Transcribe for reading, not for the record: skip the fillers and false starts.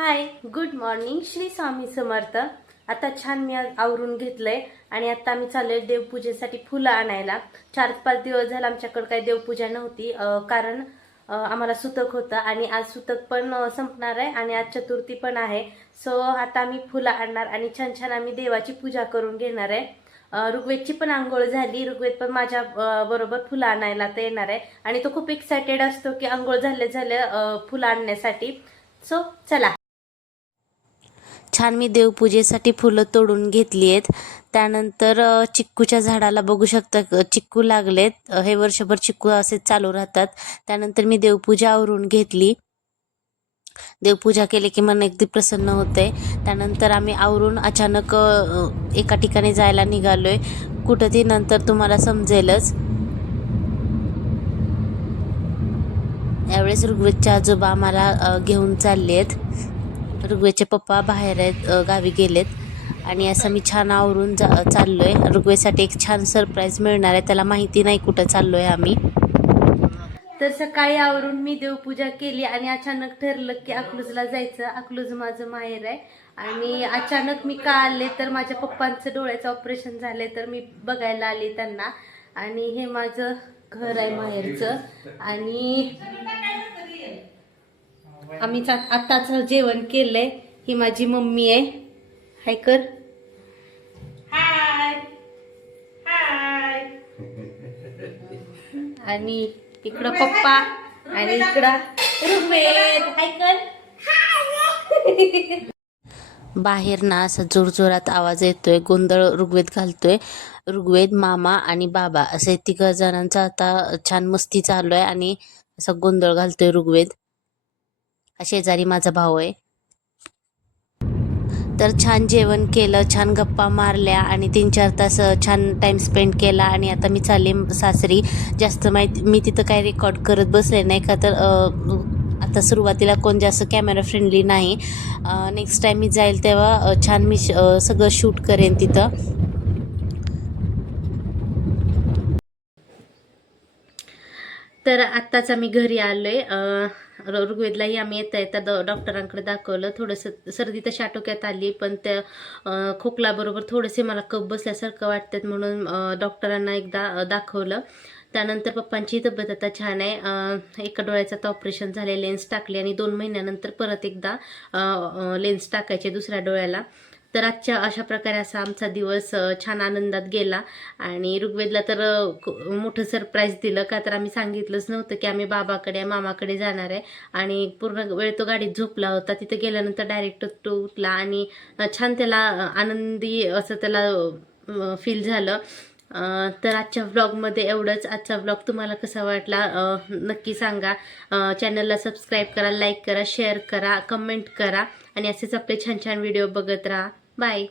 हाय, good morning. Shri Swami Samarth. आता छान मी आवरून घेतलंय आणि आता आम्ही चाललोय देवपूजेसाठी फुलं आणायला. 4-5 दिवस झाला आमच्याकडे काही देवपूजा नव्हती, कारण आम्हाला सुतक होतं आणि आज सुतक पण संपणार आहे आणि आज चतुर्थी पण आहे. सो आता आम्ही फुलं आणणार आणि छान छान आम्ही देवाची पूजा करून घेणार आहे. ऋग्वेदची पण आंघोळ झाली. ऋग्वेद पण माझ्या बरोबर फुलं आणायला आता येणार आहे आणि तो खूप एक्सायटेड असतो की आंघोळ झाल्या फुलं आणण्यासाठी. सो चला. छान मी देवपूजेसाठी फुलं तोडून घेतली आहेत. त्यानंतर चिक्कूच्या झाडाला बघू शकता चिक्कू लागलेत. हे वर्षभर चिक्कू असेच चालू राहतात. त्यानंतर मी देवपूजा आवरून घेतली. देवपूजा केली की मन अगदी प्रसन्न होते. त्यानंतर आम्ही आवरून अचानक एका ठिकाणी जायला निघालोय. कुठं ती नंतर तुम्हाला समजेलच. यावेळेस ऋग्वेदचे आजोबा आम्हाला घेऊन चालले आहेत. ऋग्वेदचे पप्पा बाहेर आहेत, गावी गेलेत आणि असं मी छान आवरून चाललोय. ऋग्वेदसाठी एक छान सरप्राईज मिळणार आहे. त्याला माहिती नाही कुठं चाललोय आम्ही. तर सकाळी आवरून मी देवपूजा केली आणि अचानक ठरलं की अकलूजला जायचं. अकलूज माझं माहेर आहे आणि अचानक मी का आले तर माझ्या पप्पांचं डोळ्याचं ऑपरेशन झालंय, तर मी बघायला आले त्यांना. आणि हे माझं घर आहे माहेरचं आणि आम्ही आताच जेवण केलंय. ही माझी मम्मी आहे. हाय कर. हाय हाय. आणि इकडं पप्पा आणि इकडं ऋग्वेद. हाय कर. बाहेर ना असा जोरजोरात आवाज येतोय. गोंधळ ऋग्वेद घालतोय. ऋग्वेद, मामा आणि बाबा असे 3 जणांचा आता छान मस्ती चालू आहे आणि असा गोंधळ घालतोय ऋग्वेद. शेजारी माझा भाऊ आहे. तर छान जेवण केलं, छान गप्पा मारल्या आणि 3-4 तास छान टाइम स्पेंड केला आणि आता मी चालले सासरी. जास्त मी तिथं काही रेकॉर्ड करत बसले नाही का, तर आता सुरुवातीला कोण जास्त कॅमेरा फ्रेंडली नाही. नेक्स्ट टाइम मी जाईल तेव्हा छान मी सगळं शूट करेन तिथं. तर आत्ताच आम्ही घरी आलोय. ऋग्वेदलाही आम्ही येता डॉक्टरांकडे दाखवलं. थोडंसं सर्दी तशी आटोक्यात आली, पण त्या खोकल्याबरोबर थोडेसे मला कफ बसल्यासारखं वाटतात म्हणून डॉक्टरांना एकदा दाखवलं. त्यानंतर पप्पांची तब्येत आता छान आहे. एका डोळ्याचं आता ऑपरेशन झाले, लेन्स टाकली आणि 2 महिन्यानंतर परत एकदा लेन्स टाकायचे दुसऱ्या डोळ्याला. तर आजच्या अशा प्रकारे असा आमचा दिवस छान आनंदात गेला. आणि ऋग्वेदला तर मोठं सरप्राईज दिलं, का तर आम्ही सांगितलंच नव्हतं की आम्ही बाबाकडे मामाकडे जाणार आहे. आणि पूर्ण वेळ तो गाडीत झोपला होता. तिथे गेल्यानंतर डायरेक्ट तो उठला आणि छान त्याला आनंदी असं त्याला फील झालं. तर आजच्या व्लॉगमध्ये एवढंच. आजचा व्लॉग तुम्हाला कसा वाटला नक्की सांगा. चॅनलला सबस्क्राईब करा, लाईक करा, शेअर करा, कमेंट करा आणि असेच आपले छान छान व्हिडिओ बघत राहा. बाय.